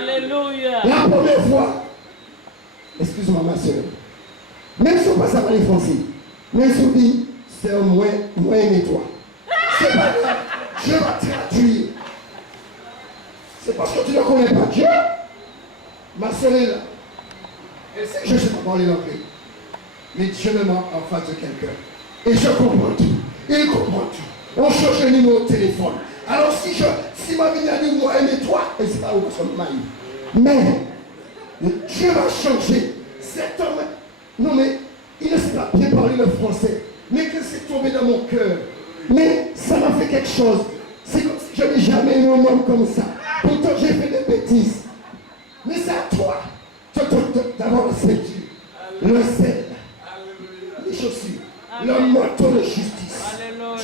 Alléluia. La première fois, excuse-moi ma soeur, même si on passe à parler français, même si on dit, c'est moi et toi. C'est pas grave, je vais traduire. C'est parce que tu ne connais pas Dieu. Ma soeur est là. Elle sait que je ne sais pas parler l'anglais. Mais Dieu me met en face de quelqu'un. Et je comprends tout. Il comprend tout. On change le numéro de téléphone. Alors si ma vie a dit moi et toi, et c'est pas où parce qu'on m'a eu. Mais Dieu va changer. Cet homme, non mais il ne sait pas bien parler le français. Mais que c'est tombé dans mon cœur. Mais ça m'a fait quelque chose. C'est comme si je n'ai jamais eu un homme comme ça. Pourtant j'ai fait des bêtises. Mais c'est à toi d'avoir le ceinture, le sel, les chaussures, le manteau de justice.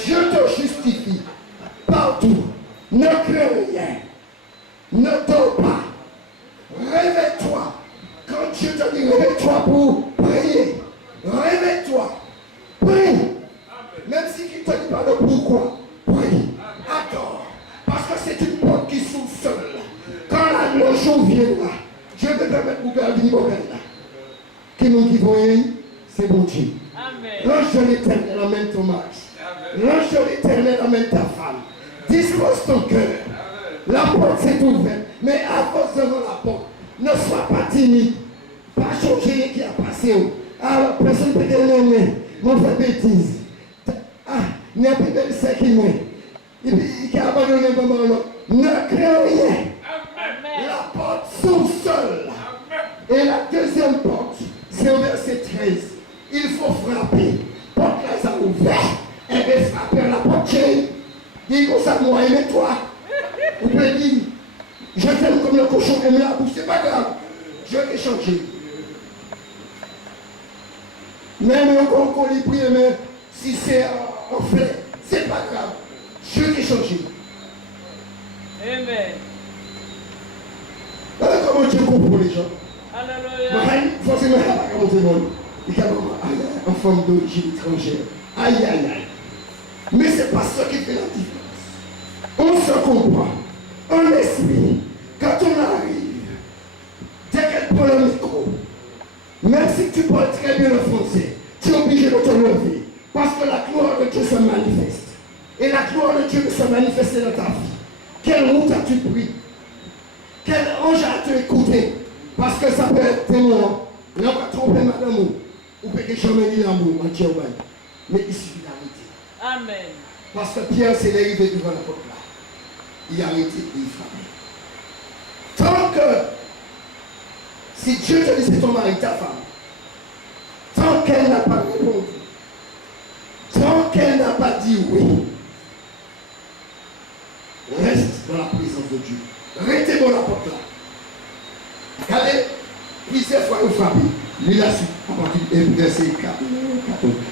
Je te justifie partout. Ne crains rien. Ne dors pas. Réveille-toi. Quand Dieu te dit réveille-toi pour prier, réveille-toi. Prie. Même si il ne te dit pas le pourquoi, prie. Attends. Parce que c'est une porte qui s'ouvre seule. Quand le jour viendra, Dieu te permet de garder là. Qui nous dit c'est bon Dieu. L'ange de l'Éternel amène ton mari. L'ange de l'Éternel amène ta femme. Dispose ton cœur. La porte s'est ouverte. Mais avance devant la porte. Ne sois pas timide. Pas changer qui a passé. Alors, personne ne peut te nommer. Mon frère bêtise. Ah, il n'y a plus de ce qui m'a. Il a abandonné maman. Ne crains rien. La porte s'ouvre seule. Et la deuxième porte, c'est au verset 13. Il faut frapper. Porte là, ça ouvert. Elle va frapper à la porte. Dis comme ça, moi, aimez-toi. Vous pouvez dire, je t'aime comme le cochon aime la bouche. C'est pas grave. Je vais changer. Même encore qu'on lui prie, mais si c'est en fait, c'est pas grave. Je vais changer. Amen. Voilà comment Dieu comprend les gens. Alléluia. Forcément, il n'y a pas comment tout le monde. Il y a en forme d'origine étrangère. Aïe, aïe, aïe. Mais ce n'est pas ça qui fait la différence. On se comprend. Un esprit, quand on arrive, dès qu'elle prend le micro, même si tu parles très bien le français, tu es obligé de te lever. Parce que la gloire de Dieu se manifeste. Et la gloire de Dieu peut se manifester dans ta vie. Quelle route as-tu pris? Quel ange as-tu écouté? Parce que ça peut être témoin. On va tromper madame ou peut que jamais dit l'amour en Dieu. Mais il suffit d'arrêter. Amen. Parce que Pierre s'est arrivé devant la porte là. Il a arrêté et il frappait. Tant que, si Dieu te dit c'est ton mari, ta femme, tant qu'elle n'a pas répondu, tant qu'elle n'a pas dit oui, reste dans la présence de Dieu. Restez dans la porte là. Regardez, plusieurs fois vous frappez. Lui la suite, à partir du verset 4.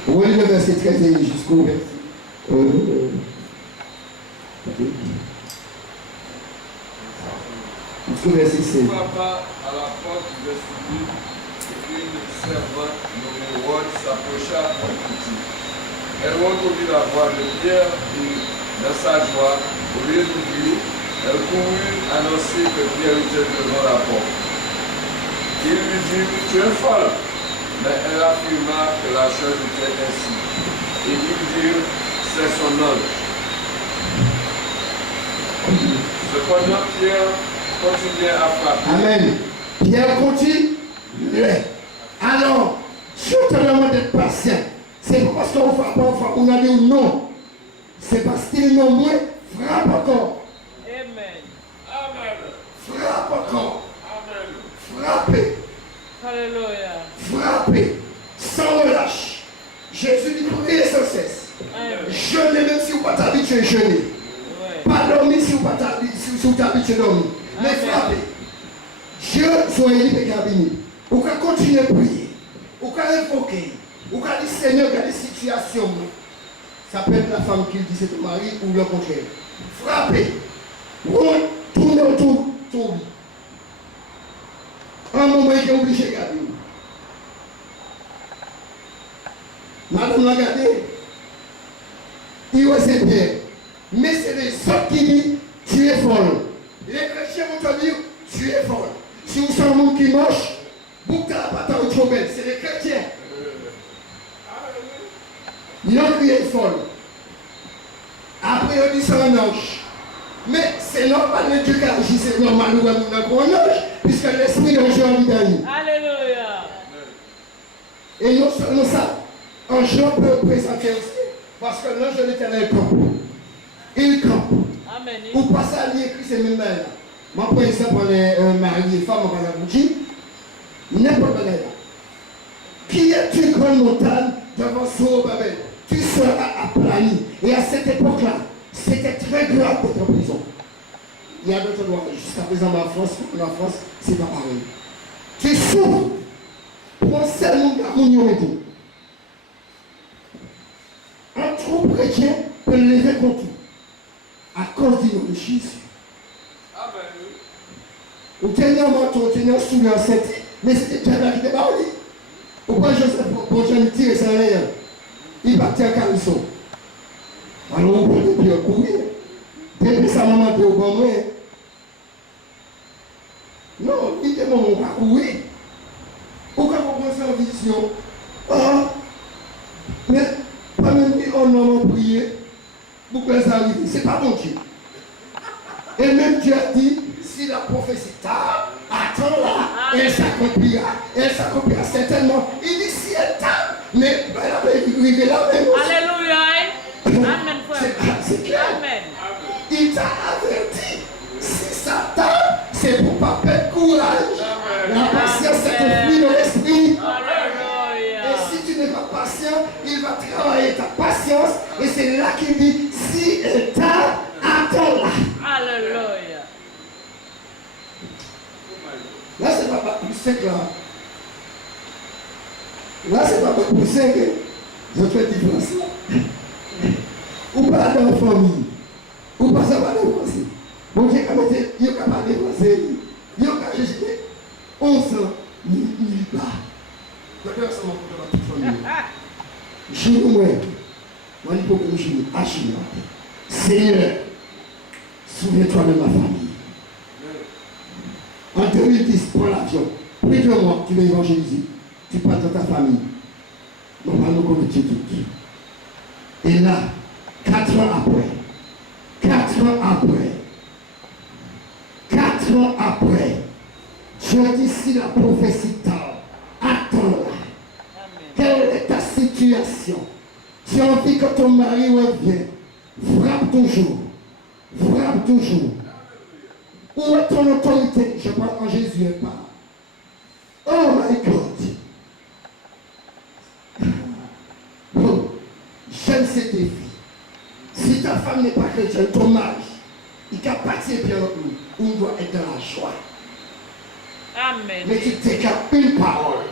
Vous voyez le verset 13 jusqu'au verset. Jusqu'au verset 16. Papa, à la porte du vestibule, et une servante nommée Rod s'approcha pour petit. Elle entendit la voix de Pierre et, dans sa joie, au lieu d'ouvrir, elle courut annoncer que Pierre était devant la porte. Il lui dit, tu es folle. Mais elle affirma que la chose était ainsi. Et il dit, c'est son ange. Cependant, Pierre continuait à frapper. Amen. Pierre continue. Alors, je te demande d'être patient. C'est pas parce qu'on frappe, on a dit non. C'est parce qu'il non moins, frappe encore. Amen. Amen. Frappe encore. Amen. Frappez. Alléluia. Frappez. Sans relâche. Jésus dit priez sans cesse. Jeûnez même si vous ne pas t'habituer à jeûner. Pas dormir si vous ne pas t'habituer à dormir. Mais frappez. Dieu soit libre et cabinet. Vous pouvez continuer à prier. Vous pouvez invoquer. Vous pouvez dire Seigneur, il y a des situations. Ça peut être la femme qui dit c'est ton mari ou le contraire. Frappez. Tournez autour. Un moment, il est obligé de garder. Madame l'a gardé. Il va c'est bien. Mais c'est les autres qui disent tu es folle. Les chrétiens vont te dire tu es folle. Si vous êtes un monde qui moche, vous ne pas tant trop belle. C'est les chrétiens. Ils ont crié folle. Après, on dit c'est un ange. Mais c'est normal, le Dieu qui agit, c'est normal, nous avons un ange, puisque l'esprit d'un Jean vit dans nous. Alléluia. Et non seulement ça, un Jean peut présenter aussi, parce que l'ange de l'éternel campe. Il campe. Amen. Ou pas ça, il écrit ces mêmes là. Moi, par exemple, on est marié, femme, on va la bougie, n'importe quoi là. Qui est une grande montagne devant Zorobabel? Tu seras aplani. Et à cette époque-là, c'était très grave d'être en prison. Il y a d'autres lois. Jusqu'à présent, en France, c'est pas pareil. Tu souffres. Prends seulement l'harmonie et tout. Un trou chrétien peut le lever contre tout. À cause du nom de Jésus. Ou tenir un manteau, tenir un soulier en sept. Mais c'était déjà qui était parlé. Pourquoi Joseph, pour Jean tirer sans rien? Il partit en caleçon. Alors on peut depuis courir. Depuis sa maman était au bon moyen. Non, il était bon, on va courir. Pourquoi on prend ça en vision? Ah, mais pas même dit, oh non, on prier. Pourquoi ça arrive? C'est pas bon Dieu. Et même Dieu a dit, si la prophétie tarde, attends là, elle s'accomplira certainement. Il dit si elle tarde, mais elle va arriver là même. Alléluia. Amen, frère. C'est clair. Amen. Il t'a averti. Si ça tarde, c'est pour ne pas perdre courage. La patience, c'est le fruit de l'esprit. Alléluia. Et si tu n'es pas patient, il va travailler ta patience. Et c'est là qu'il dit, si elle tarde, attends là. Alléluia. Là, c'est pas plus sec là. Là, c'est pas plus sec. Je fais différence là. Ou pas dans la famille. Ou pas ça va dépenser. Bon Dieu, quand il n'y a pas dépenser, il y a pas jeter 11 ans, il pas. D'accord, ça m'a fait dans toute famille. Je moi, moi, il faut que je me hache. Seigneur, souviens-toi de ma famille. En 2010, prends l'avion. Plus de mois, tu vas évangéliser. Tu parles de ta famille. Nous allons connaître tout. Et là, 4 ans après, je dis si la prophétie tarde, attends là. Quelle est ta situation? Tu as envie que ton mari revienne. Frappe toujours. Où est ton autorité? Je parle en Jésus et pas. Oh my God. Oh, j'aime ces défis. Si ta femme n'est pas chrétienne, ton mari, il peut partir bien avec nous. On doit être dans la joie. Amen. Mais tu déclares une parole.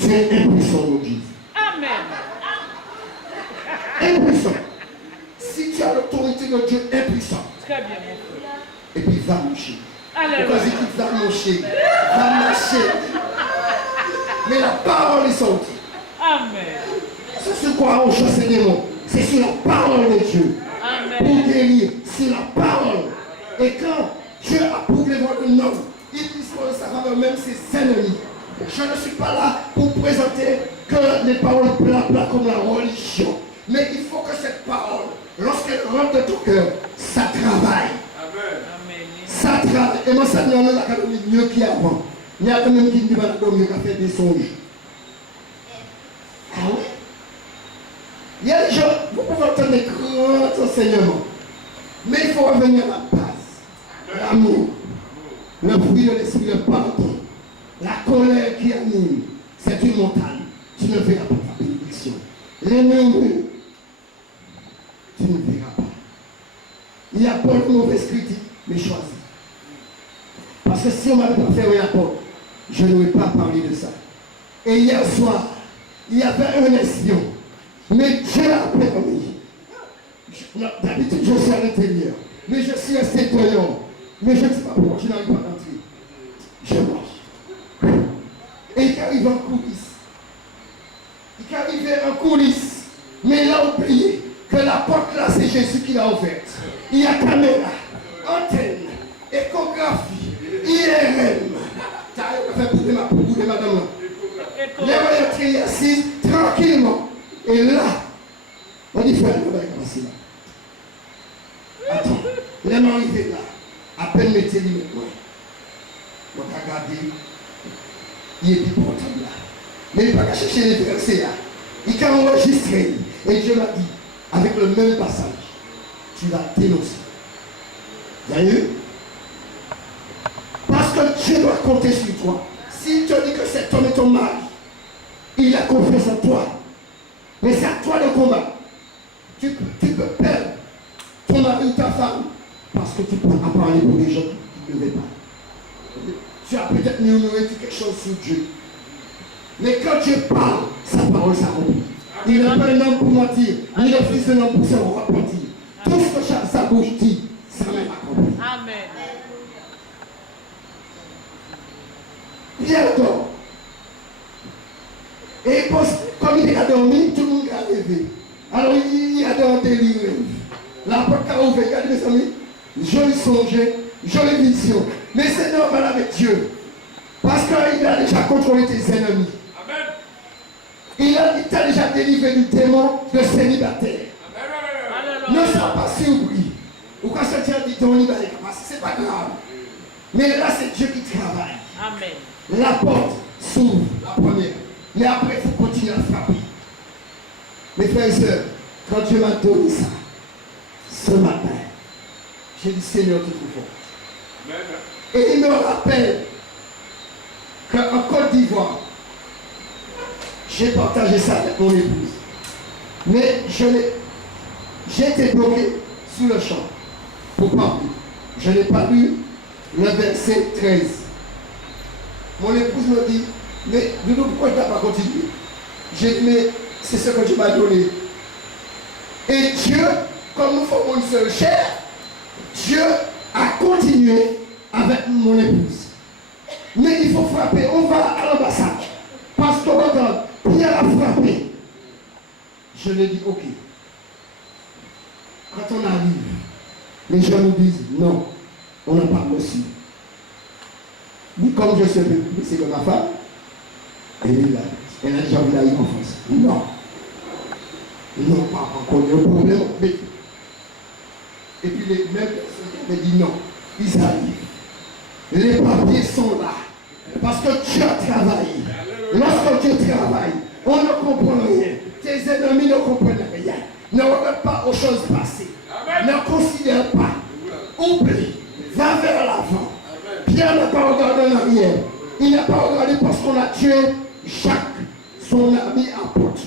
Tu es impuissant aujourd'hui. Amen. Impuissant. Si tu as l'autorité de Dieu, impuissant. Très bien, mon frère. Et puis va marcher. Alléluia. Pourquoi c'est qu'il va marcher? Va marcher. Mais la parole est sortie. Amen. C'est sur quoi on chasse les démons. C'est sur la parole de Dieu. Amen. Pour guérir, c'est la parole. Et quand Dieu approuve les voies de l'homme, il dispose de sa faveur même ses ennemis. Je ne suis pas là pour présenter que les paroles bla comme la religion. Mais il faut que cette parole, lorsqu'elle rentre de ton cœur, ça travaille. Amen. Ça travaille. Et moi, ça me donne l'académie mieux qu'avant. Il y a quand même qui me dit mieux qu'à faire des songes. Ah oui? Il y a des gens, vous pouvez entendre des grands enseignements. Mais il faut revenir à la base. L'amour. Le fruit de l'esprit, le pardon. La colère qui anime. C'est une montagne. Tu ne verras pas ta bénédiction. Les murmures. Tu ne verras pas. Il y a pas de mauvaise critique, mais choisis. Parce que si on m'avait pas fermé la porte, je n'aurais pas parlé de ça. Et hier soir, il y avait un espion. Mais Dieu a permis. D'habitude, je suis à l'intérieur. Mais je suis resté dehors. Mais je ne sais pas pourquoi je n'arrive pas à rentrer. Je marche. Et il arrive en coulisses. Il arrivait en coulisses. Mais il a oublié que la porte là, c'est Jésus qui l'a ouverte. Il y a caméra, antenne, échographie, IRM. Tu as fait pour bouder madame là. Les voyants très assises tranquillement. Et là, on dit frère, on va commencer là. Attends, les mains arrivées là. À peine mettez les mains. On a regardé. Il est plus portable là. Mais il n'a pas chercher les versets là. Il a enregistré. Et Dieu m'a dit, avec le même passage, tu vas dénoncer. Vous avez vu? Parce que Dieu doit compter sur toi. S'il te dit que cet homme est ton mari, il a confiance en toi. Mais c'est à toi de combattre. Tu peux perdre ton mari ou ta femme parce que tu peux parler pour des gens qui ne veulent pas. Tu as peut-être murmuré quelque chose sur Dieu. Mais quand Dieu parle, sa parole s'accomplit. Il n'est pas un homme pour mentir, ni le fils d'un homme pour se repentir. Tout ce que sa bouche dit, ça même accompli. Amen. Pierre dort. Et comme il a dormi, tout le monde a rêvé. Alors il a dans un délire. La porte a ouvert, regardez mes amis. Joli songe, jolie vision. Mais c'est normal avec Dieu. Parce qu'il a déjà contrôlé tes ennemis. Amen. Il t'a déjà délivré du démon de célibataire. Amen. Ne sois pas surpris. Ou quand ça tient dit ton liberté, c'est pas grave. Mais là, c'est Dieu qui travaille. Amen. La porte s'ouvre, la première. Mais après, il faut continuer à frapper. Mes frères et sœurs, quand Dieu m'a donné ça, ce matin, j'ai dit Seigneur, tu es fort. Et il me rappelle qu'en Côte d'Ivoire, j'ai partagé ça avec mon épouse. Mais j'ai été bloqué sous le champ pour parler. Je n'ai pas lu le verset 13. Mon épouse me dit, mais Doudou, pourquoi tu n'as pas continué? J'ai dit, mais c'est ce que tu m'as donné. Et Dieu, comme nous formons une seule chair, Dieu a continué avec mon épouse. Mais il faut frapper. On va à l'ambassade. Parce que regarde, Pierre a frappé. Je lui ai dit, ok. Quand on arrive, les gens nous disent, non, on n'a pas reçu. Mais comme je sais que c'est comme ma femme, elle a déjà vu la vie en France. Non. Non, pas encore. Il y a un problème. Et puis les mêmes personnes qui avaient dit non, ils arrivent. Les papiers sont là. Parce que Dieu travaille. Lorsque Dieu travaille, on ne comprend rien. Tes ennemis ne comprennent rien. Ne regarde pas aux choses passées. Amen. Ne considère pas. Oublie. Va vers l'avant. Pierre n'a pas regardé en arrière. Il n'a pas regardé parce qu'on a tué Jacques, son ami apôtre.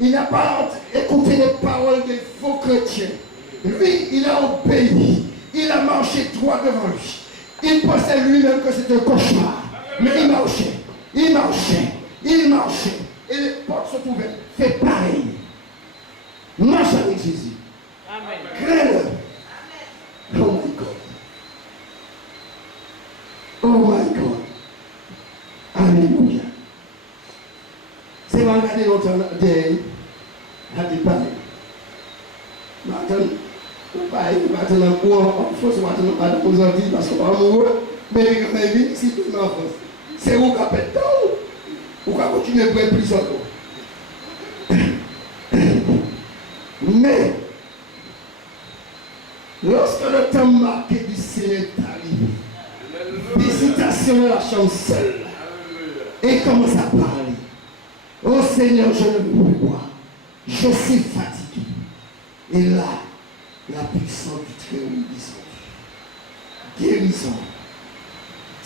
Il n'a pas écouté les paroles des faux chrétiens. Lui, il a obéi. Il a marché droit devant lui. Il pensait lui-même que c'était un cauchemar. Mais il marchait. Il marchait. Il marchait. Et les portes sont ouvertes. Fais pareil. Marche avec Jésus. Amen. Crée-le. Oh my God. Oh my God. Alléluia. C'est pas regarder longtemps des parler. Maintenant, en France, maintenant, aujourd'hui, parce qu'on va mourir, mais les gens ici, en France. C'est où qu'on pète tout. Ou qu'on continue à prendre plus encore. Mais, lorsque le temps marqué du Seigneur est arrivé, visitation de la chancelle, et commence à parler. Oh Seigneur, je ne peux plus boire. Je suis fatigué. Et là, la puissance du Très-Haut descend. Guérison.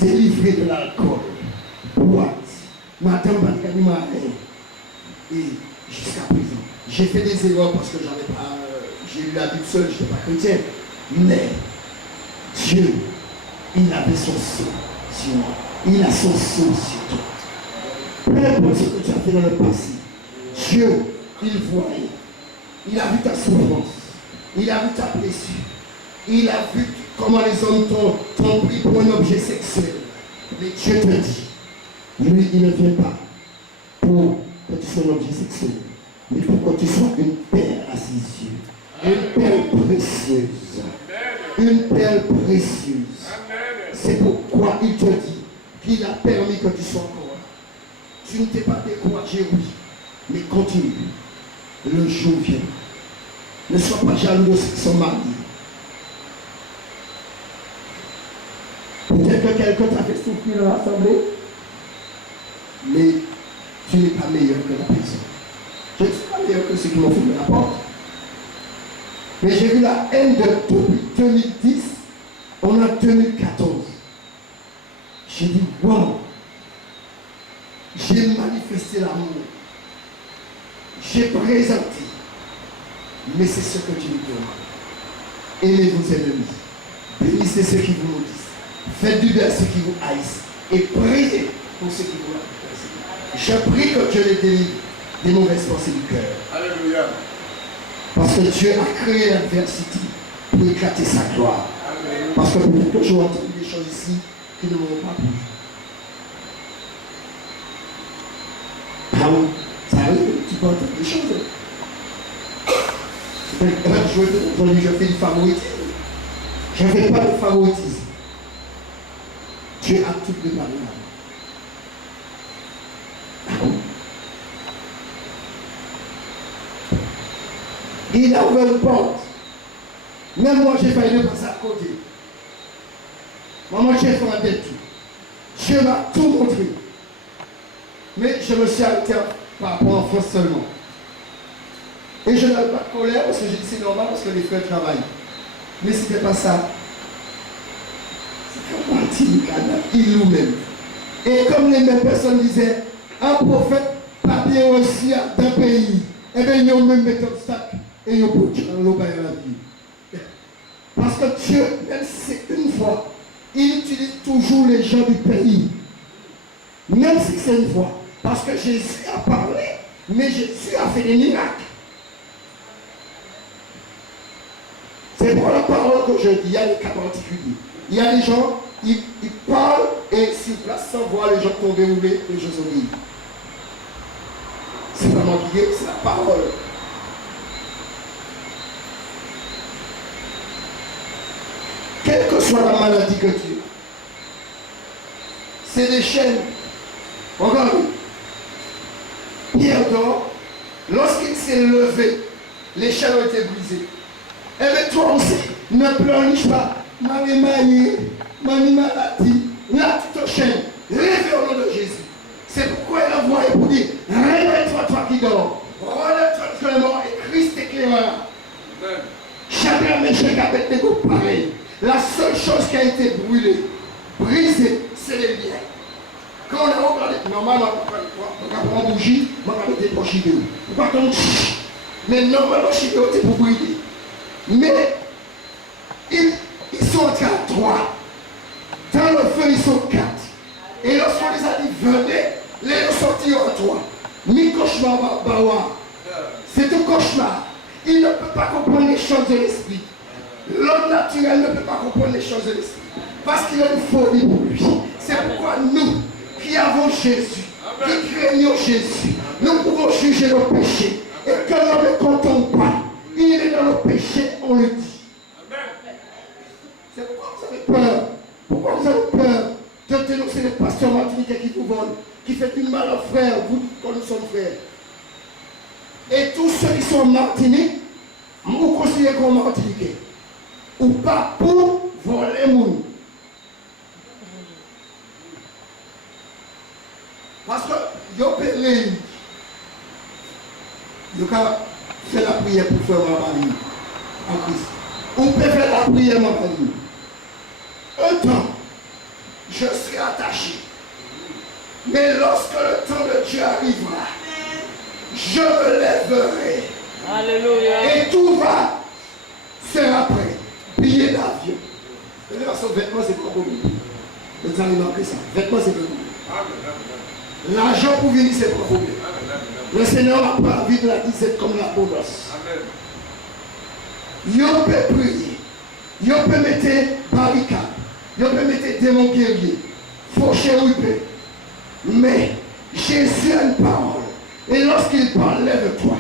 Délivré de l'alcool. Boîte. Madame Batkani et jusqu'à présent, j'ai fait des erreurs parce que j'ai eu la Bible seule, je n'étais pas chrétien. Mais Dieu, il avait son sceau sur moi. Il a son sceau sur toi. Peu importe ce que tu as fait dans le passé, Dieu, il voyait. Il a vu ta souffrance. Il a vu ta blessure. Il a vu comment les hommes t'ont pris pour un objet sexuel. Mais Dieu te dit, lui, il ne vient pas pour que tu sois un objet sexuel, mais pour que tu sois une perle à ses yeux. Une perle précieuse. Une perle précieuse. C'est pourquoi fois, il te dit qu'il a permis que tu sois encore là. Tu ne t'es pas découragé, oui, mais continue. Le jour vient. Ne sois pas jaloux de son mari. Peut-être que quelqu'un t'a fait souffrir dans l'assemblée, mais tu n'es pas meilleur que la personne. Je ne suis pas meilleur que ceux qui m'ont fermé la porte. Mais j'ai vu la haine depuis 2010, on a 2014. J'ai dit, wow, j'ai manifesté l'amour. J'ai présenté. Mais c'est ce que Dieu nous demande. Aimez vos ennemis. Bénissez ceux qui vous maudissent. Faites du bien à ceux qui vous haïssent. Et priez pour ceux qui vous haïssent. Je prie que Dieu les délivre des mauvaises pensées du cœur. Alléluia. Parce que Dieu a créé l'adversité pour éclater sa gloire. Parce que peut-être que j'ai entendu des choses ici qui ne m'ont pas plu. Ah oui, ça arrive, tu peux entendre des choses. Je fais du favoritisme. Je ne fais pas de favoritisme. Dieu a tout préparé. Ah oui. Il a ouvert une porte. Même moi, j'ai failli le passer à côté. Maman, j'ai fait un tout. Dieu m'a tout montré. Mais je me suis arrêté par rapport en France seulement. Et je n'avais pas de colère parce que j'ai dit c'est normal parce que les frères travaillent. Mais ce n'était pas ça. C'est comme Martin Canada, il nous même. Et comme les mêmes personnes disaient, un prophète pas bien aussi d'un pays, eh bien ils ont même mis obstacle et ils ont pris la vie. Parce que Dieu, même si c'est une fois, il utilise toujours les gens du pays. Même si c'est une fois. Parce que Jésus a parlé, mais Jésus a fait des miracles. C'est pour la parole que je dis, il y a des cas particuliers. Il y a des gens, ils parlent et sur place sans voir les gens tomber ou les gens obéir. C'est pas moi qui dis, c'est la parole. Quelle que soit la maladie que tu as, c'est des chaînes. Regardez. Pierre d'or, lorsqu'il s'est levé, les chaînes ont été brisées. Et bien toi aussi, ne pleurniche pas. Marie maladie, là tu te chaînes. Lève au nom de Jésus. C'est pourquoi il a envoyé pour dire, réveille-toi toi qui dors. Relève-toi que le mort et Christ éclairera. Chacun Meshach Abednego pareil. La seule chose qui a été brûlée, brisée, c'est les liens. Quand on a regardé, normalement, on va prendre une bougie, on va mettre des poches vidéo. Mais normalement, vidéo, c'est pour briller. Mais ils sont à 3. Dans le feu, ils sont 4. Et lorsqu'on les a dit, venez, les sortiront à 3. Mi cauchemar, c'est un cauchemar. Il ne peut pas comprendre les choses de l'esprit. L'homme naturel ne peut pas comprendre les choses de l'esprit. Parce qu'il a une folie pour lui. C'est pourquoi nous, qui avons Jésus, qui craignons Jésus, nous pouvons juger nos péchés. Et que l'homme ne contente pas, il est dans le péché, on le dit. C'est pourquoi vous avez peur. Pourquoi vous avez peur de dénoncer les pasteurs martiniquais qui vous volent, qui fait du mal aux frères, vous, quand nous sommes frères. Et tous ceux qui sont en Martinique, vous considérez comme Martiniquais. Ou pas pour voler moun. Parce que yo peut réunir. Yo peut faire la prière pour faire ma famille en Christ. On peut faire la prière ma famille. Un temps, je serai attaché. Mais lorsque le temps de Dieu arrivera, je me lèverai. Alléluia. Et tout va sera prêt. Billet d'avion. De toute façon, vêtements, c'est pas pour nous. Vous allez manquer ça. Vêtements, c'est pour nous. L'argent pour venir, c'est pas pour nous. Le Seigneur n'a pas vivre la disette comme la bonus. Yo peut prier. Yo peut mettre barricade. Yo peut mettre démon guerrier. Faucher ou peut. Mais Jésus a une parole. Et lorsqu'il parle, lève-toi.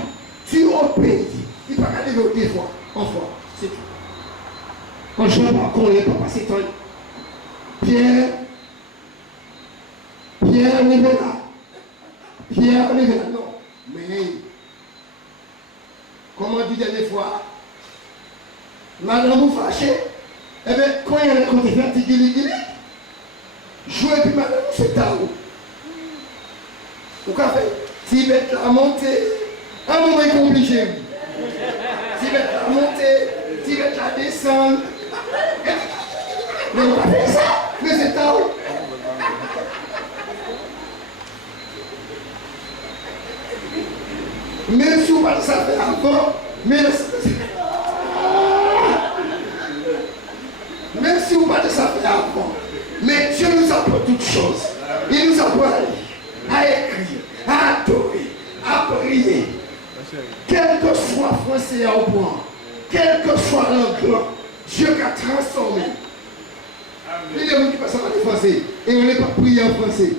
Tu obéis. Il ne peut pas lever des fois. En fois. C'est tout. Quand je ne vais pas courir, pas passer ton. Pierre Pierre arrivé là. Pierre arrivé là. Non. Mais, comme on dit dernière fois, madame vous fâchez, eh bien, quand il y a les côtés fatigués, jouez puis madame vous c'est à vous. Vous avez fait, si vous êtes la montée, un moment est compliqué. Si vous êtes la montée, si vous êtes la descendre. Mais vous avez fait ça, mais c'est à vous. Même si vous ne savez pas avant, même si vous ne savez pas avant, mais Dieu nous apprend toutes choses. Il nous apprend à lire, à écrire, à adorer, à prier. Quel que soit français au point, quel que soit l'anglais, Dieu qui a transformé. Il y a des gens qui passent à parler français et on n'est pas prié en français.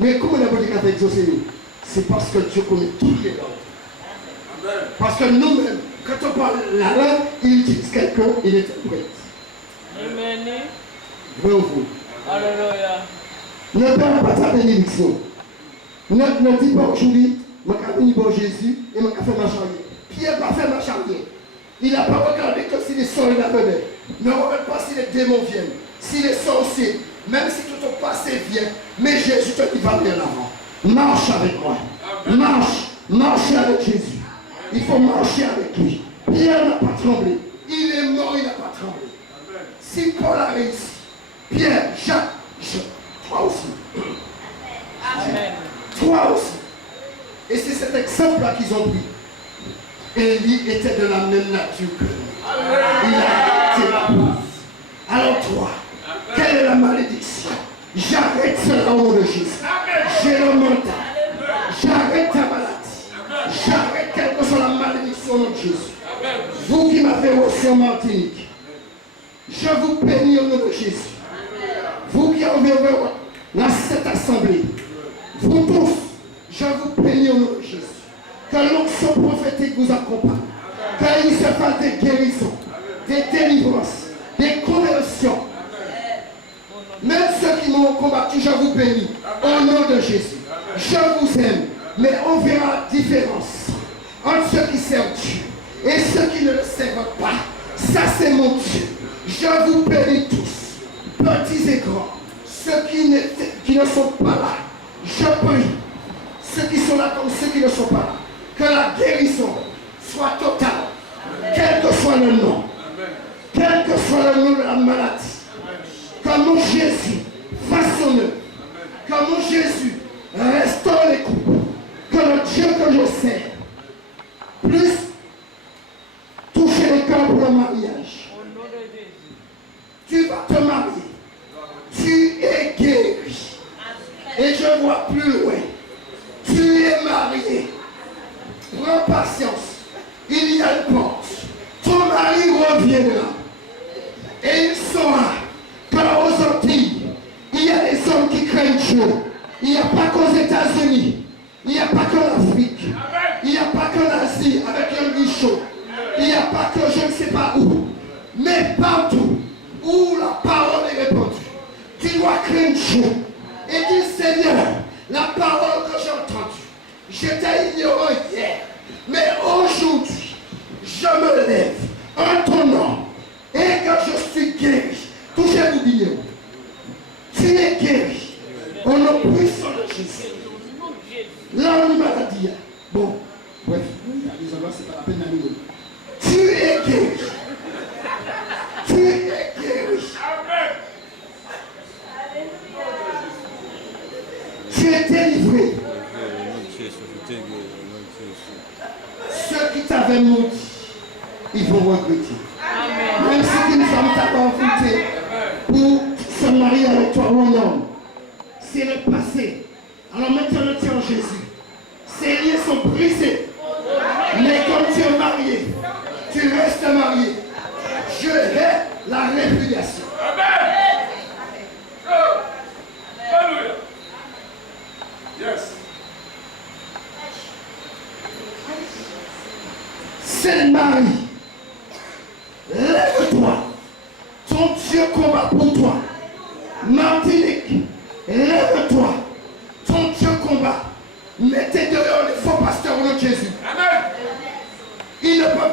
Mais comment on a pas dit qu'à exaucer nous? C'est parce que Dieu connaît toutes les langues. Parce que nous-mêmes, quand on parle la langue, il utilise quelqu'un, il est prêt. Amen. Bravo. Alléluia. Ne parle pas ta bénédiction. Ne dis pas aujourd'hui, je vais venir pour Jésus et je vais faire ma charrière. Pierre n'a pas fait ma charrière. Il n'a pas regardé que si les soldats venaient. Ne regarde pas si les démons viennent, si les sorciers, même si tout ton passé vient. Mais Jésus te dit, va bien avant. Marche avec moi. Marche avec Jésus. Il faut marcher avec lui. Pierre n'a pas tremblé. Il est mort, il n'a pas tremblé. Si Paul a réussi, Pierre, Jacques, toi aussi. Amen. Toi aussi. Et c'est cet exemple-là qu'ils ont pris. Élie était de la même nature que nous. Il a été la base. Alors toi, quelle est la malédiction? J'arrête cela au nom de Jésus. J'ai le mental. J'arrête ta maladie. J'arrête quelle que soit la malédiction au nom de Jésus. Vous qui m'avez reçu en Martinique, je vous bénis au nom de Jésus. Vous qui avez dans cette assemblée, vous tous, je vous bénis au nom de Jésus. Que l'onction prophétique vous accompagne. Qu'il se fasse des guérisons, des délivrances, des conversions. Même ceux qui m'ont combattu, je vous bénis au nom de Jésus. Je vous aime, mais on verra la différence entre ceux qui servent Dieu et ceux qui ne le servent pas. Ça, c'est mon Dieu. Je vous bénis tous, petits et grands, ceux qui ne sont pas là. Je prie, ceux qui sont là comme ceux qui ne sont pas là, que la guérison soit totale, quel que soit le nom, quel que soit le nom de la maladie. Que mon Jésus façonne, que mon Jésus restaure les coups, que le Dieu que je sers puisse toucher les cœurs pour le mariage. Tu vas te marier, tu es guéri, et je vois plus loin, tu es marié. Prends patience, il y a une porte, ton mari reviendra, et il saura qu'aux Antilles, il y a des hommes qui craignent Dieu. Il n'y a pas qu'aux États-Unis, il n'y a pas qu'en Afrique, il n'y a pas qu'en Asie avec un bichot, il n'y a pas que je ne sais pas où, mais partout où la parole est répandue, tu dois craindre Dieu et dire Seigneur, la parole que j'ai entendue, j'étais ignorant hier, mais aujourd'hui, je me lève en ton nom et que je suis guéri. Touchez-vous bien. Tu es guéri. Au nom puissant de Jésus. Là, on est maladie. Bon, bref, les endroits, c'est pas la peine d'animer. Tu es guéri. Tu es guéri. Tu es délivré. Ceux qui t'avaient maudit, ils vont regretter. Même si une femme t'a pas envoûté pour se marier avec toi ou un homme, c'est le passé. Alors maintenant, tu es en Jésus. Ces liens sont brisés. Mais comme tu es marié, tu restes marié. Je hais la répudiation. Amen. Alléluia. Yes. C'est le mari. Lève-toi. Ton Dieu combat pour toi. Martinique, lève-toi.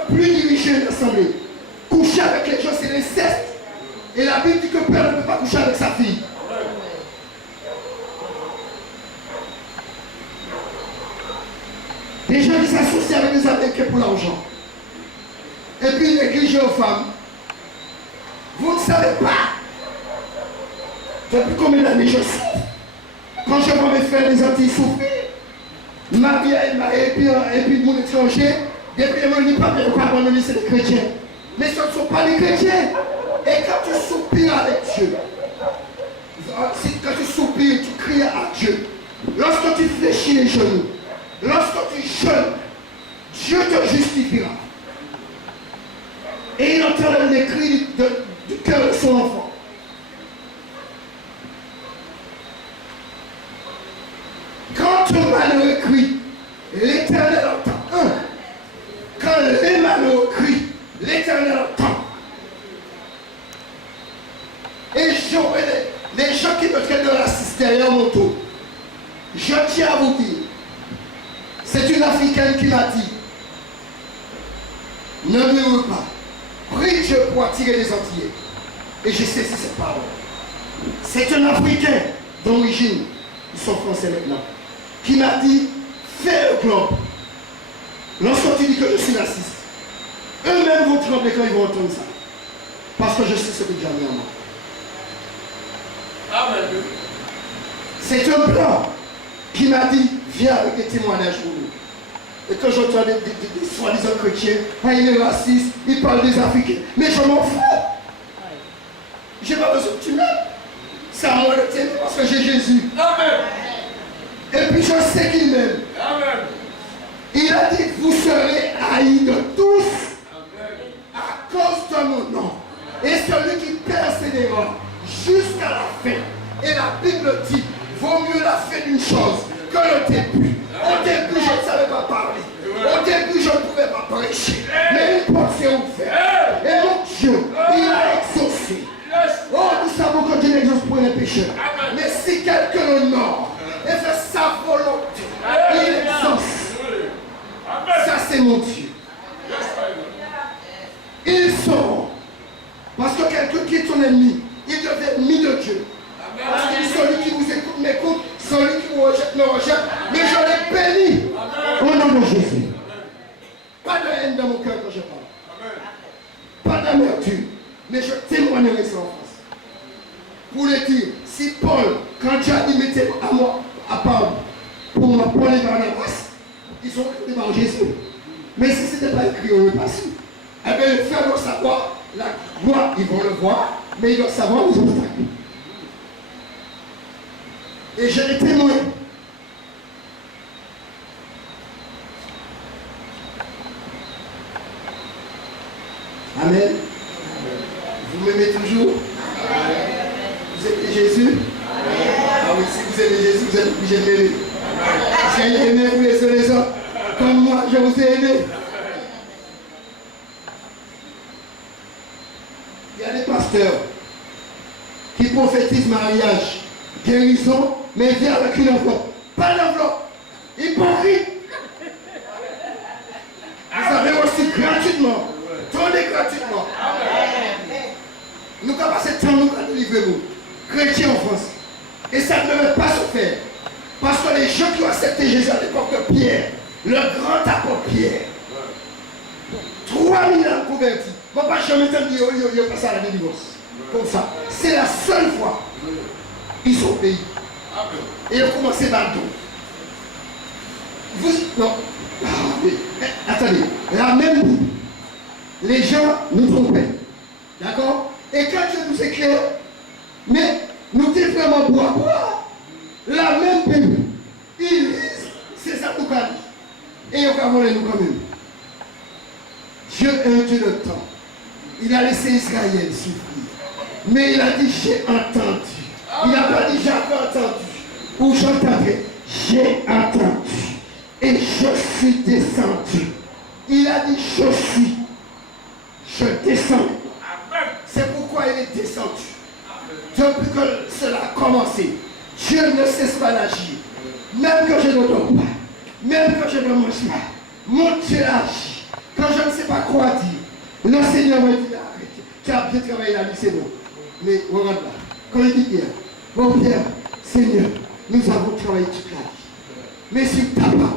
plus diriger une assemblée. Coucher avec les gens, c'est l'inceste. Et la Bible dit que père ne peut pas coucher avec sa fille. Des gens qui s'associent avec des Américains pour l'argent. Et puis ils négligent aux femmes. Vous ne savez pas. Depuis combien d'années je souffre. Quand je vois mes frères les Antilles souffrir, ma vie et puis mon étranger, depuis que je ne dis pas bien, abandonner, c'est les chrétiens. Mais ce ne sont pas les chrétiens. Et quand tu soupires avec Dieu, quand tu soupires, tu cries à Dieu. Lorsque tu fléchis les genoux, lorsque tu jeûnes, Dieu te justifiera. Et il entend les cris du cœur de son enfant. Quand un malheureux crie, l'Éternel entend. Quand les malheureux crient, l'Éternel entend. Et j'aurai les gens qui me traitent de raciste derrière mon dos. Je tiens à vous dire, c'est une Africaine qui m'a dit, ne murmure pas, prie Dieu pour attirer les Antillais. Et j'ai saisi cette parole. C'est un Africain d'origine, ils sont français maintenant, qui m'a dit, fais le club. Lorsque tu dis que je suis raciste, eux-mêmes vont trembler quand ils vont entendre ça. Parce que je sais ce que Dieu a mis en moi. Amen. C'est un blanc qui m'a dit, viens avec des témoignages pour nous. Et quand j'entends des soi-disant chrétiens, il est raciste, il parle des Africains. Mais je m'en fous. J'ai pas besoin que tu m'aimes. C'est à moi de t'aimer parce que j'ai Jésus. Amen. Et puis je sais qu'il m'aime. Amen. Il a dit, vous serez haïs de tous à cause de mon nom. Et celui qui persévérera jusqu'à la fin. Et la Bible dit, vaut mieux la fin d'une chose que le début. Au début, je ne savais pas parler. Au début, je ne pouvais pas prêcher. Mais une porte s'est ouverte. Et mon Dieu, il a exaucé. Oh, nous savons que Dieu n'exauce pour les pécheurs. Mais si quelqu'un honore et fait sa volonté, il exauce. Ça, c'est mon Dieu. Ils sauront. Parce que quelqu'un qui est ton ennemi, il devient ennemi de Dieu. Parce que celui qui vous écoute m'écoute, celui qui vous rejette me rejette, mais je l'ai béni. Au nom de Jésus. Pas de haine dans mon cœur quand je parle. Pas d'amertume. Mais je témoignerai ça en France. Pour le dire, si Paul, quand Dieu a dit mettez à moi, à Paul, pour moi, Paul et Barnabas, ils ont cru devant Jésus. Mais si ce n'était pas écrit, on ne pas su. Eh bien, les frères doivent savoir la gloire, ils vont le voir, mais ils doivent savoir les obstacles. Et je les témoins. Amen. Vous m'aimez toujours? Vous aimez Jésus? Ah oui, si vous aimez Jésus, vous êtes obligé de l'aimer. Si vous aimez vous les autres, comme moi, je vous ai aimé. Il y a des pasteurs qui prophétisent mariage, guérison, mais ils viennent avec une enveloppe. Pas d'enveloppe. Hypocrite. Vous avez reçu gratuitement. Donnez gratuitement. Nous avons passé le temps, nous avons délivré nous, chrétiens en France. Et ça ne devait pas se faire. Parce que les gens qui ont accepté Jésus à l'époque de Pierre, le grand apôtre Pierre, 3000 ans convertis. Bon, pas jamais entendu, il y a passé à la délivrance. Comme ça. C'est la seule fois. Ils sont au pays. Et ils ont commencé par le dos. Vous, non. Ah, mais, attendez. La même Bible. Les gens nous trompaient. D'accord? Et quand Dieu nous éclaire, mais nous sommes vraiment bois. La même Bible. Ils lisent, c'est ça nous calme. Et ils ont volé nous quand même. Dieu est un Dieu de temps. Il a laissé Israël souffrir. Mais il a dit, j'ai entendu. Il n'a pas dit, j'avais entendu. Ou j'entendrai. J'ai entendu. Et je suis descendu. Il a dit, je suis. Je descends. C'est pourquoi il est descendu. Depuis que cela a commencé, Dieu ne cesse pas d'agir. Même que je ne dors pas, même que je ne mange pas, mon Dieu agit. Quand Quand je ne sais pas quoi dire, le Seigneur me dit, arrête, tu as bien travaillé la nuit, c'est bon. Mais regarde là, quand il dit Pierre, mon Pierre, Seigneur, nous avons travaillé toute la vie. Mais sur ta parole,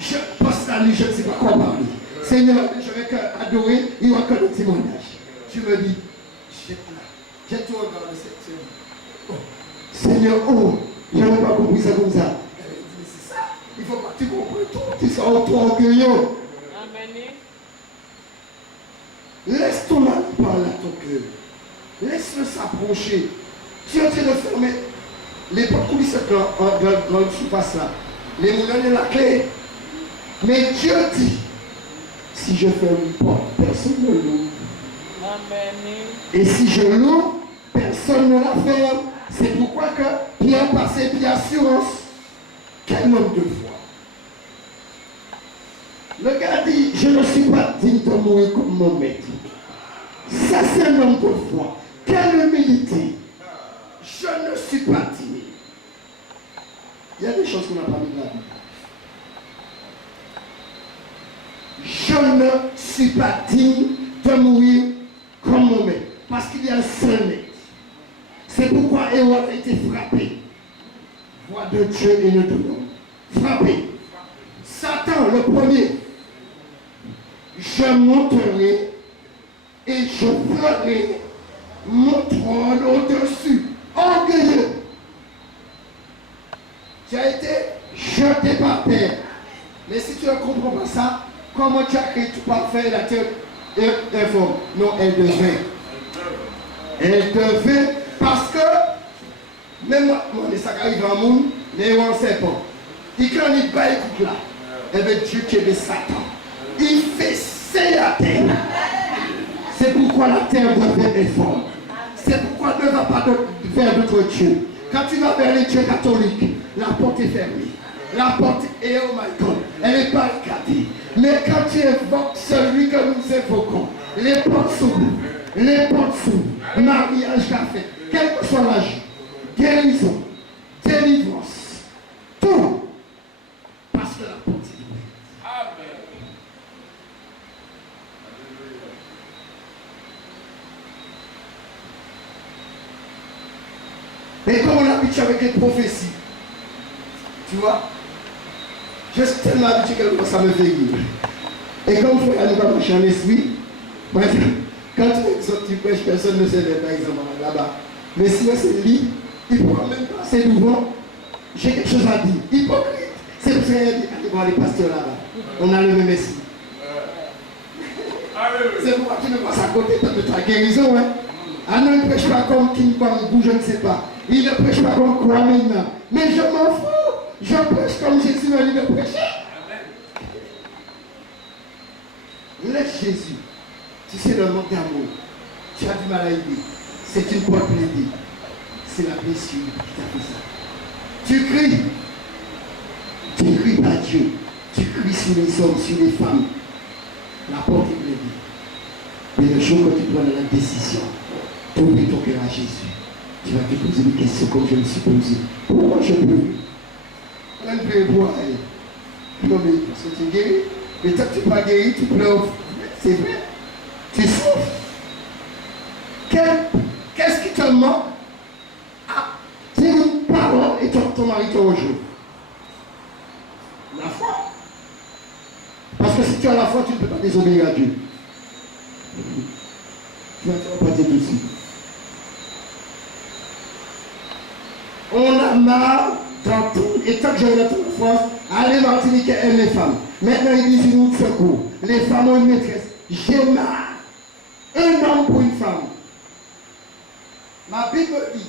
je passe la nuit, je ne sais pas quoi parler. Seigneur, je vais adorer, il y aura que le témoignage. Tu me dis, j'ai tout regardé cette semaine. Seigneur, oh, je n'avais pas compris ça comme ça. C'est ça, il faut pas que tu comprennes tout, tu seras trop orgueilleux. Amen. Laisse ton mari parler à ton cœur. Laisse-le s'approcher. Tu es en train de fermer les portes coulisses dans le surface là. Les moulins et la clé. Mais Dieu dit, si je ferme une porte, personne ne l'ouvre. Amen. Et si je l'ouvre, personne ne la ferme. C'est pourquoi que Pierre passait puis assurance. Quel homme de foi. Le gars dit, je ne suis pas digne de mourir comme mon maître. Ça c'est un homme de foi. Quelle humilité. Je ne suis pas digne. Il y a des choses qu'on n'a pas mis là. Je ne suis pas digne de mourir comme mon maître. Parce qu'il y a un seul maître. C'est pourquoi Hérode a été frappé. Voix de Dieu et ne de l'homme. Frappé. Satan, le premier. Je monterai et je ferai mon trône au-dessus. Orgueilleux. Tu as été jeté par terre. Mais si tu ne comprends pas ça, comment tu as créé tout parfait la terre informe? Non, elle devait. Elle devait parce que même moi, ça arrive en monde, mais on ne sait pas. Il quand il bat écoute là, eh bien Dieu qui est Satan. Il fait c'est la terre. C'est pourquoi la terre devait être forte. C'est pourquoi ne va pas vers d'autres dieux. Quand tu vas vers les dieux catholiques, la porte est fermée. La porte est, oh my God, elle est barricadée. Mais quand tu évoques celui que nous évoquons, les portes s'ouvrent. Les portes s'ouvrent. Mariage qu'a fait. Quel que soit l'âge. Guérison. Délivrance. Tout. Parce que la porte est ouverte. Amen. Et comme on habitue avec les prophéties, tu vois, je suis tellement habitué que ça me fait rire. Et comme il faut aller pas marcher en esprit, quand tu prêches, personne ne sait, par exemple, là-bas. Mais si c'est lui, il ne pourra même pas assez devant. J'ai quelque chose à dire. Hypocrite. C'est pour ça qu'il a dit, allez voir les pasteurs là-bas. On a le même esprit. C'est pourquoi tu ne passes à côté de ta guérison. Hein? Ah non, il ne prêche pas comme King Kong, je ne sais pas. Il ne prêche pas comme quoi maintenant. Mais je m'en fous. Je prêche comme Jésus m'a dit de prêcher. Laisse Jésus. Tu sais le manque d'amour. Tu as du mal à aider. C'est une porte plaidée. C'est la blessure qui t'a fait ça. Tu cries. Tu cries à Dieu. Tu cries sur les hommes, sur les femmes. La porte est plaidée. Mais le jour que tu prends la décision d'ouvrir ton cœur à Jésus, tu vas te poser des questions comme je me suis posé. Pourquoi je peux? On ne peut boire. Non mais parce que tu es guéri. Mais tant que tu n'es pas guéri, tu pleures. C'est vrai. Tu souffres. Qu'est-ce qui te manque? Ah, dire une parole et ton mari te rejoint. La foi. Parce que si tu as la foi, tu ne peux pas désobéir à Dieu. Tu vas te repartir dessus. On a marre d'entendre, et tant que j'avais l'entendre en France, allez Martinique aime les femmes. Maintenant ils disent une autre secours. Les femmes ont une maîtresse. J'ai marre. Un homme pour une femme. Ma Bible dit,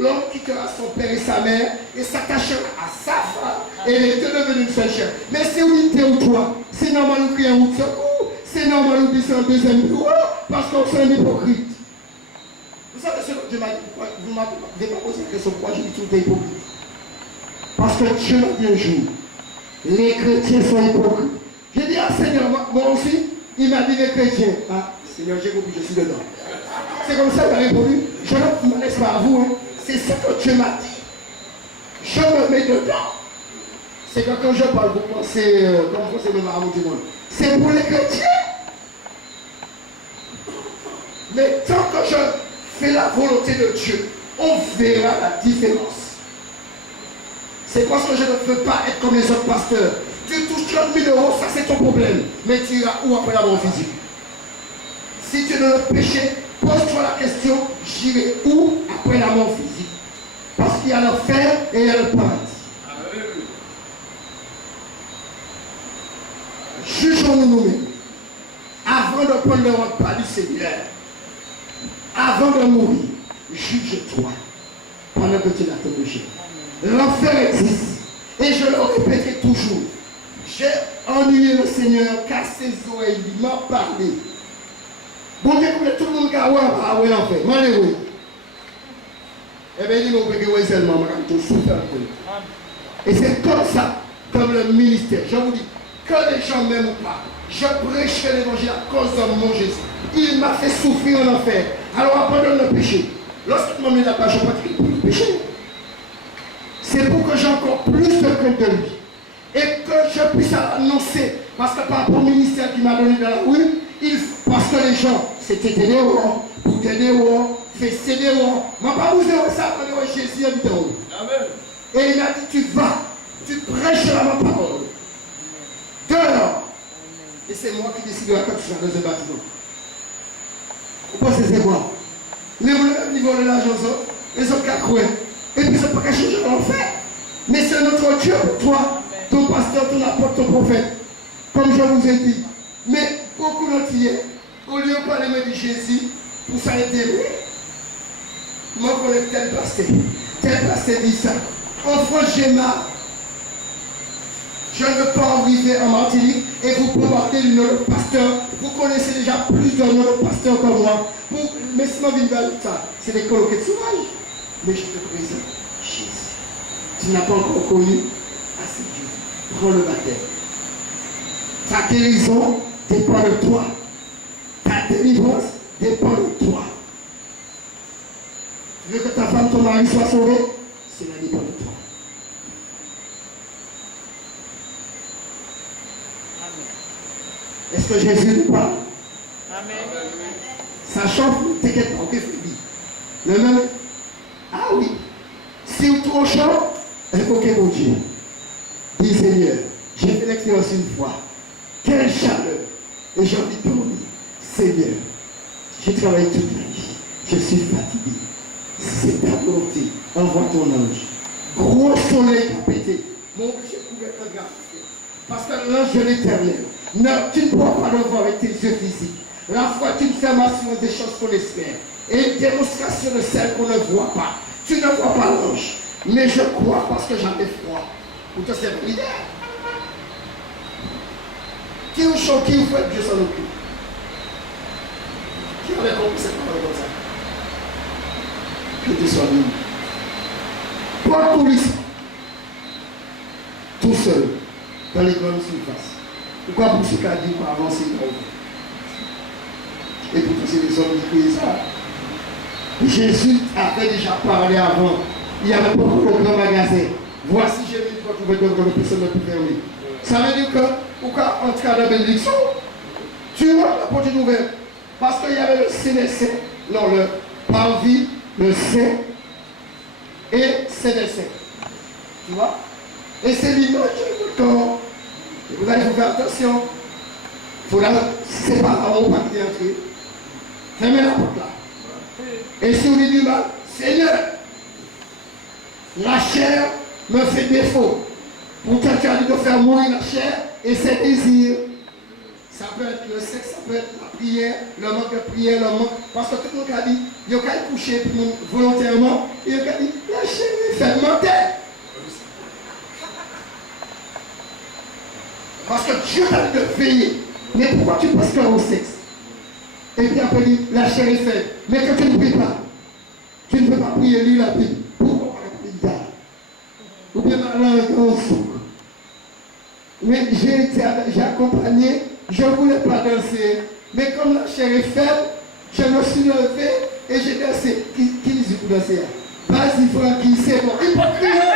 l'homme quittera son père et sa mère et s'attachera à sa femme et les deux deviennent une seule chair. Mais c'est où il ou toi? C'est normal de crier un autre secours. C'est normal de dire un deuxième bureau parce qu'on est un hypocrite. Vous savez ce que Dieu m'a dit? Vous m'avez pas posé la question pourquoi j'ai dit tout est hypocrite. Parce que Dieu m'a dit un jour, les chrétiens sont hypocrites. J'ai dit, ah Seigneur, moi aussi, il m'a dit les chrétiens. Ah, Seigneur, j'ai compris, je suis dedans. C'est comme ça qu'il a répondu. Je ne me laisse pas à vous. Hein. C'est ça que Dieu m'a dit. Je me mets dedans. c'est que quand je parle, vous pensez, comme vous savez, c'est pour les chrétiens. Mais tant que je fais la volonté de Dieu, on verra la différence. C'est parce que je ne veux pas être comme les autres pasteurs. Tu touches 30 000 euros, ça c'est ton problème. Mais tu iras où après la mort physique? Si tu es dans le péché, pose-toi la question, j'irai où après la mort physique? Parce qu'il y a l'enfer et il y a le paradis. Jugeons-nous nous-mêmes. Avant de prendre le repas du Seigneur, avant de mourir, juge-toi pendant que tu n'as pas péché. L'enfer existe. Et je le répéterai toujours. J'ai ennuyé le Seigneur car ses oreilles m'ont parlé. Bon Dieu, tout le monde qui a ouais l'enfer. Malheureux. Eh bien, il m'a dit que seulement, je souffre un peu. Et c'est comme ça, comme le ministère. Je vous dis, que les gens m'aiment ou pas, je prêcherai l'évangile à cause de mon Jésus. Il m'a fait souffrir en enfer. Alors abandonne le péché. Lorsque tu m'as mis là-bas, je pratique plus le péché. C'est pour que j'ai encore plus de crainte de lui. Et que je puisse annoncer. Parce que par rapport au ministère qu'il m'a donné dans la rue, parce que les gens, c'était des héros, pour des héros, fais des héros. Je ne vais pas vous dire ça quand Jésus habite en haut. Amen. Et il a dit, tu vas, tu prêcheras ma parole. Dehors. Et c'est moi qui déciderai quand tu seras dans un bâtiment. Vous pensez c'est quoi? Les niveau de l'argent, les autres qui croient. Et puis c'est pas quelque chose que l'on fait. Mais c'est notre Dieu pour toi, ton pasteur, ton apôtre, ton prophète. Comme je vous ai dit. Mais beaucoup d'antillais, au lieu de parler de Jésus, pour ça aider. Moi, je connais tel pasteur dit ça. En France, j'ai marre. Je ne veux pas arriver en Martinique et vous bombardez de notre pasteur. Vous connaissez déjà plus de notre pasteur que moi. Mais si je viens ça, c'est des coloquets de sauvage. Mais je te présente Jésus. Tu n'as pas encore connu assez Jésus. Prends le baptême. Ta guérison dépend de toi. Ta délivrance dépend de toi. Tu veux que ta femme, ton mari soit sauvé? Cela dépend de toi. Est-ce que Jésus nous parle? Amen. Ça chauffe, t'inquiète pas, ok, Frédéric. Le même. Ah oui. Si vous trop chaud, ok, mon Dieu. Dis Seigneur, j'ai fait l'expérience une fois. Quelle chaleur. Et j'ai envie de dormir. Seigneur, j'ai travaillé toute la vie. Je suis fatigué. C'est ta volonté. Envoie ton ange. Gros soleil qui a pété. Mon j'ai couvert un grave. Parce que l'ange de l'éternel. Non, tu ne pourras pas le voir avec tes yeux physiques. La foi, tu ne fais assurance des choses qu'on espère. Et démonstration de celles qu'on ne voit pas. Tu ne vois pas l'ange. Mais je crois parce que j'avais froid. Pour te servir l'idée. Qui vous choque, qui vous fait Dieu s'en occupe. Qui avait compris cette parole comme ça? Que tu sois libre. Pas pour lui. Tout seul. Dans les grandes surfaces. Pourquoi pour ce cas dit pour avancer dans le Et pourtant c'est les hommes qui disent ça. Jésus avait déjà parlé avant. Il n'y avait pas beaucoup de grands magasins. Voici j'ai mis une porte ouverte devant le personne ne peut fermer. Ça veut dire que pourquoi entrer dans la bénédiction? Tu vois la porte ouverte. Parce qu'il y avait le CDC, non le parvis, le Saint et CDC. Tu vois? Et c'est l'image de corps. Vous allez faire attention. Il faudra séparer mon paquet d'entrée. Fermez la porte là. Et si vous dites du mal, Seigneur, la chair me fait défaut. Pourtant tu as dit de faire mourir la chair et ses désirs. Ça peut être le sexe, ça peut être la prière, le manque de prière, le manque. Parce que tout le monde a dit, il y a qu'à coucher volontairement, et il y a qu'à dire, la chair est fermentée. Parce que Dieu t'a dit de veiller. Mais pourquoi tu penses au sexe? Et puis après, la chair est faible. Mais que tu ne pries pas. Tu ne peux pas prier, lire la Bible. Pourquoi pas la ou bien ma langue en souffre. Mais j'ai accompagné, je ne voulais pas danser. Mais comme la chair est faible, je me suis levé et j'ai dansé. Qui dit pour danser? Vas-y, Francky, c'est bon. Il faut crier.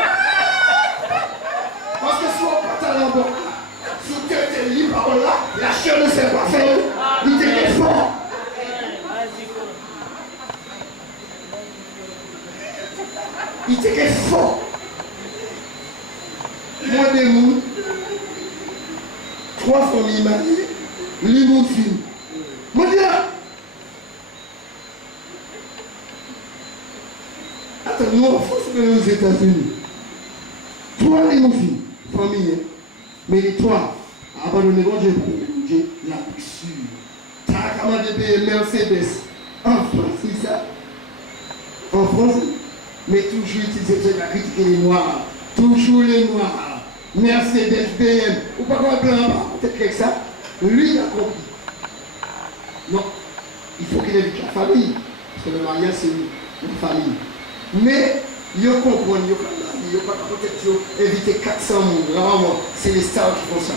Parce que si on Il était fort. Moi, des mouns, 3 familles mariées, limousine. Moi, dis là. Attends, nous en France, nous aux États-Unis. 3 limousines, famille. Mais les 3, abandonnez bon Dieu, la luxure. T'as commandé des Mercedes. En France, c'est ça. En France, mais toujours utiliser la critique les noirs. Toujours les noirs. Mercedes, BM. Ou pas quoi blanc, peut-être que ça. Lui, il a compris. Non. Il faut qu'il évite la famille. Parce que le mariage, c'est une famille. Mais, il comprend, il n'y a pas peut-être éviter 400 mots. Vraiment, c'est les stars qui font ça.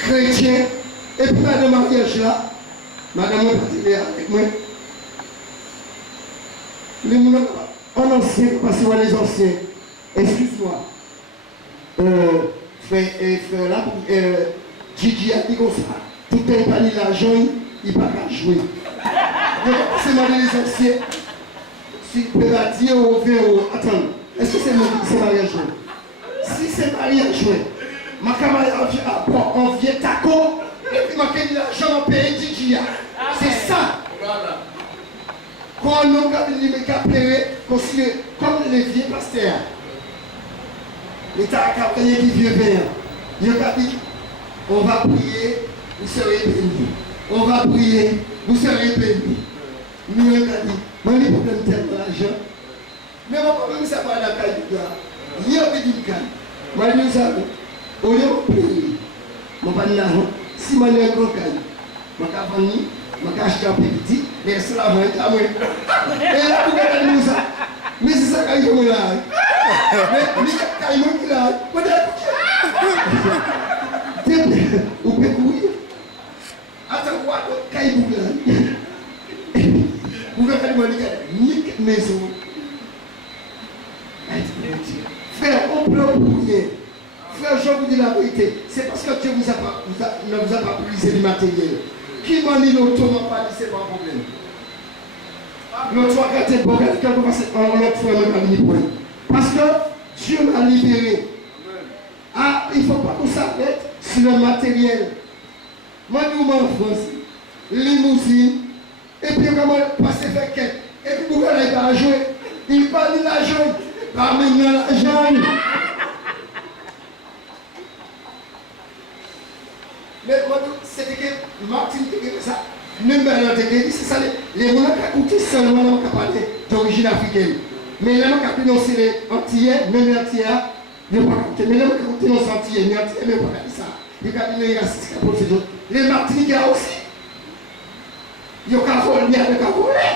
Chrétien. Et puis, dans le mariage là, madame, vous partez avec moi. Les moulins, en ancien, parce que les anciens, excuse-moi, frère là, Gigi a dit comme ça, tout un panier l'argent, il ne va pas jouer. C'est moi les anciens, si vous pouvez dire au vélo, attends, est-ce que c'est mariage joué? Si c'est mariage joué, ma camarade en vient taco, et puis ma camarade l'argent en paye Gigi. C'est ça. Quand on a considéré comme les vieux pasteurs, l'État a créé les vieux pères. Il a dit, on va prier, vous serez bénis. On va prier, vous serez bénis. Nous avons dit, moi, je n'ai pas de l'argent. Mais mon problème, ça va dans la caille du gars. Il y a des cas. Moi, je dis, au lieu de prier, mon père, si je suis un grand caille, je vais venir. Je vais acheter un petit, et c'est la vente à moi. Et là, vous avez dit ça. Mais c'est ça qu'il y a là. Mais il y a qui là. Vous pouvez courir. Attends, quand il vous là. Vous pouvez faire des nique maison. Frère, on pleure pour rien. Frère, je vous dis la vérité. C'est parce que Dieu ne vous a pas brisé du matériel. Qui m'a dit l'auto m'a pas dit, c'est pas un problème. L'auto a gâté pour quelqu'un qui va passer en l'autre fois, parce que Dieu m'a libéré. Ah, il ne faut pas qu'on s'arrête sur le matériel. Moi, nous, en France, limousine, et puis comment passer faire quête. Et puis pourquoi il va jouer? Il parle de l'argent. Parmi l'argent. Mais moi, c'était que Martin était ça. Numéro de c'est ça. Les gens qui ont écouté seulement d'origine africaine. Mais les gens qui ont dénoncé les Antillais, même les Antillais, ils n'ont pas écouté. Mais les gens qui ont dénoncé les Antillais, les Antillais n'ont pas dit ça. Ils ont dit les racistes qui ont posé d'autres. Les Martiniquais aussi. Ils ont volé, ils ont volé.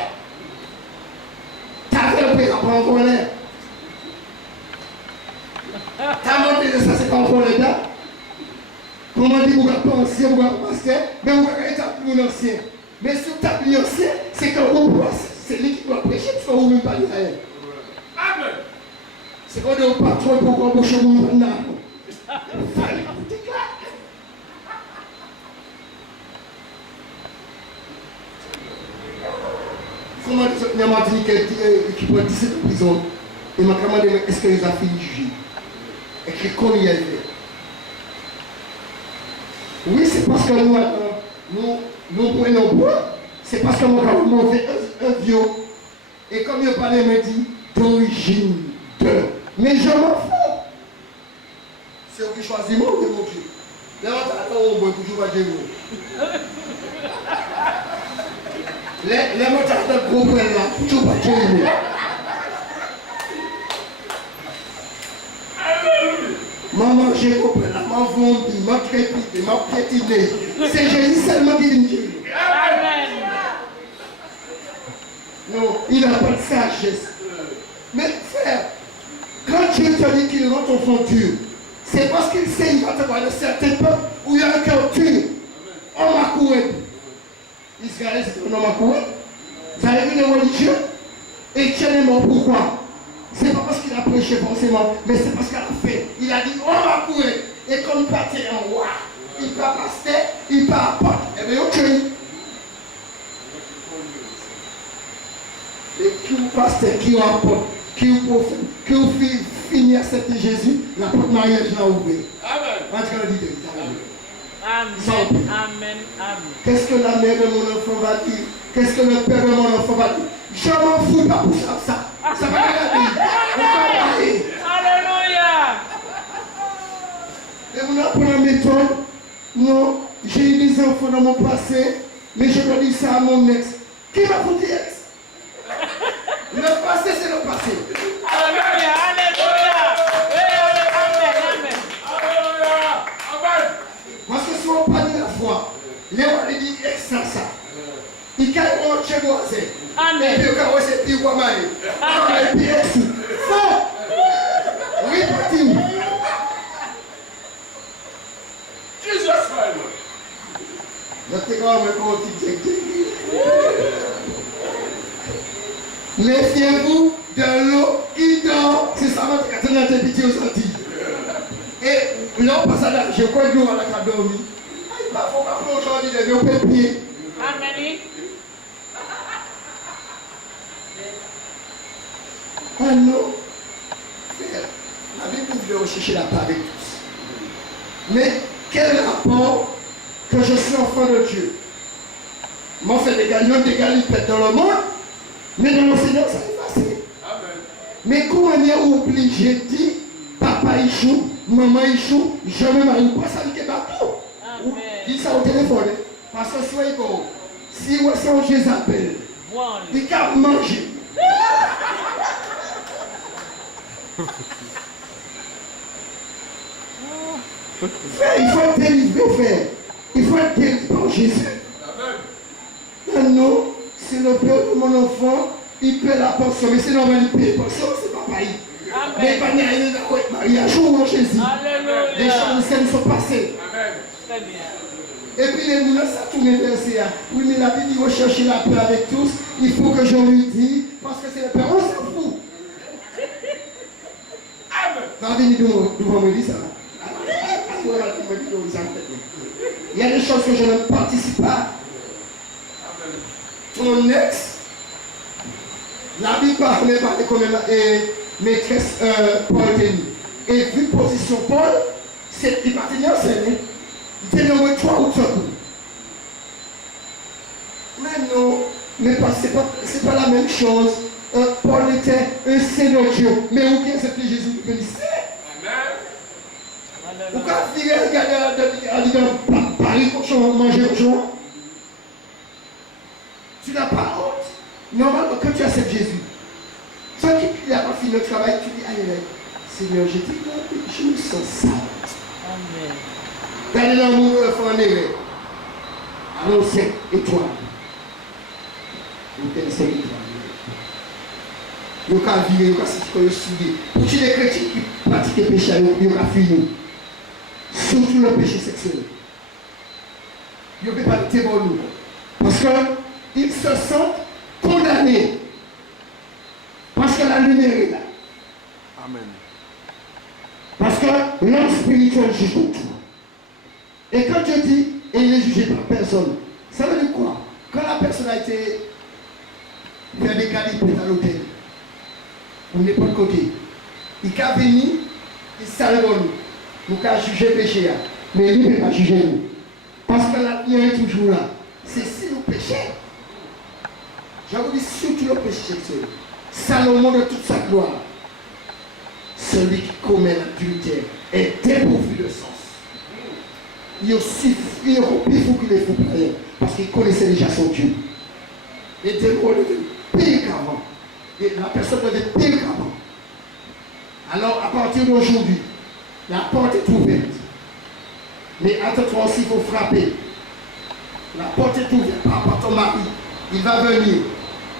T'as fait le pays à prendre volé. T'as montré que ça, c'est pas un volé là. Comment dire, vous n'avez pas ancien, vous n'avez pas ancien, mais vous n'avez pas plus ancien. Mais si vous avez ancien, c'est quand vous pensez, c'est lui qui doit prêcher, parce que vous ne parlez pas d'Israël. Amen. C'est quand vous pas trop pour embaucher vous maintenant. Comment dire, il y a Martinique qui prend 17 en prison, et m'a demandé, est-ce que les a fini de juger? Et que qu'on y a fait. Oui, c'est parce que nous prenons bois. C'est parce que nous fait un vieux. Et comme il parlait, me dit d'origine de. Mais je m'en fous. C'est eux qui choisissent moi ou mon Dieu. Les motards, on boit toujours pas de vous. Les motards de gros points là, toujours pas de vous. Maman, j'ai compris, maman vomi, maman crépité, maman piétinée. C'est Jésus seulement qui vient dire. Amen. Non, il n'a pas de sagesse. Mais frère, quand Dieu te dit qu'il rend ton fond dur, c'est parce qu'il sait qu'il va te voir de certains peuples où il y a un cœur dur. On m'a couru. Israël, c'est un homme à courir. Vous avez vu les religieux? Et Dieu est mort pourquoi? C'est pas parce qu'il a prêché forcément, mais c'est parce qu'il a fait. Il a dit, on va courir. Et comme il partait en roi, il part pasteur, il part apôtre. Eh bien, ok. Et qui ou pasteur, qui ou apôtre, qui ou que vous finissez à accepter Jésus, la porte mariage l'a ouvert. Amen. Entre les deux. Amen. Amen. Amen. Qu'est-ce que la mère de mon enfant va dire? Qu'est-ce que le père de mon enfant va dire? Je m'en fous pas pour ça. Ça va regarder. On va parler. Alléluia. Et on apprend la méthode. Non, j'ai eu des enfants dans mon passé, mais je dois dire ça à mon ex. Qui m'a foutu ex? Le passé, c'est le passé. Alléluia. Alléluia. Amen. Alléluia. Amen. Parce que si on parle de la foi, les gens disent ex ça. Il caille au chez voisin. Amen. Et puis, quand c'est plus quoi, et puis ex. Faux. Répétez-vous. Jesus Christ. Méfiez-vous de l'eau qui dort. C'est ça votre cathédrale de pitié aux Antilles. Et là, on passe à la. Je crois que nous, on a dormi. Il faut pas plonger aujourd'hui, il est au pépier. Amen. Ah non. La Bible nous veut rechercher la paix avec tous. Mais quel rapport que je suis enfant de Dieu? M'en fait des gagnants, des galipettes dans le monde, mais dans le Seigneur, ça est facile. Amen. Mais comment on est obligé de dire, papa échoue, maman échoue, je me marie, quoi ça dit que bateau? Amen. Dis ça au téléphone, parce que soyez bon, si vous êtes Jézabel, il peut manger. Frère, il faut être délivré, frère. Il faut être délivré par Jésus. Amen. Non, c'est le père de mon enfant, il paie la pension, mais c'est normal, il paie la pension, c'est pas pareil. Mais pas n'y aller dans le mariage ou en Jésus. Alléluia. Les choses saines sont passées. Amen. Très bien. Et puis les moulins, ça tourne vers ça. Oui, mais la Bible dit rechercher la paix avec tous. Il faut que je lui dise, parce que c'est le père, on s'en fout. Amen. Va venir devant me dire ça. Il y a des choses que je ne participe pas. Ton ex, la Bible parle comme maîtresse Paul Denis. Et vu position Paul, il va tenir ensemble. Il tenait au moins 3 ou 4 coups. Mais non, mais c'est pas la même chose. Paul était un Seigneur Dieu. Mais où bien c'était Jésus qui bénissait? Ou quand il regarde dans Paris cochon, manger cochon, tu n'as pas honte. Normalement, quand tu acceptes Jésus, toi qui n'as pas fini le travail, tu dis, allez, Seigneur, je me sens sale. Amen. Regardez dans mon enfant né, allons 5 étoiles. Vous tenez 5 étoiles. Vous pouvez vivre, vous pouvez souiller. Pour tous les chrétiens qui pratiquent le péché, vous pouvez finir. Surtout le péché sexuel. Vous ne pouvez pas le témoigner. Parce qu'ils se sentent condamnés. Parce que la lumière est là. Amen. Parce que l'homme spirituel juge tout. Et quand Dieu dit, et il est jugé par personne, ça veut dire quoi? Quand la personne a été faire des qualités à l'hôtel, on n'est pas de côté. Il a venu, il salue nous avons jugé le péché, mais lui ne peut pas juger nous. Parce que la lumière est toujours là. C'est si nous péchons. Je vous dis surtout le péché sexuel. Salomon de toute sa gloire. Celui qui commet l'adultère est dépourvu de sens. Il est aussi plus fou qu'il est fou pour rien. Parce qu'il connaissait déjà son Dieu. Les démons devaient pire qu'avant. Et la personne devait pire qu'avant. Alors à partir d'aujourd'hui, la porte est ouverte. Mais attends-toi aussi, il faut frapper. La porte est ouverte par ton mari. Il va venir.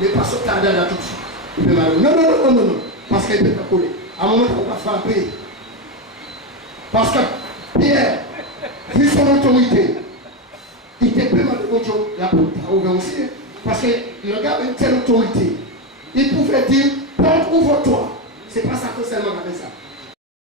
Mais pas se tarder là tout de suite. Il peut mal. Non. Parce qu'il ne peut pas coller. À un moment, il ne faut pas frapper. Parce que Pierre, vu son autorité, il était vraiment de l'autre chose. La porte a ouvert aussi. Parce que le gars avait une telle autorité. Il pouvait dire, porte, ouvre-toi. C'est pas ça que seulement avait ça.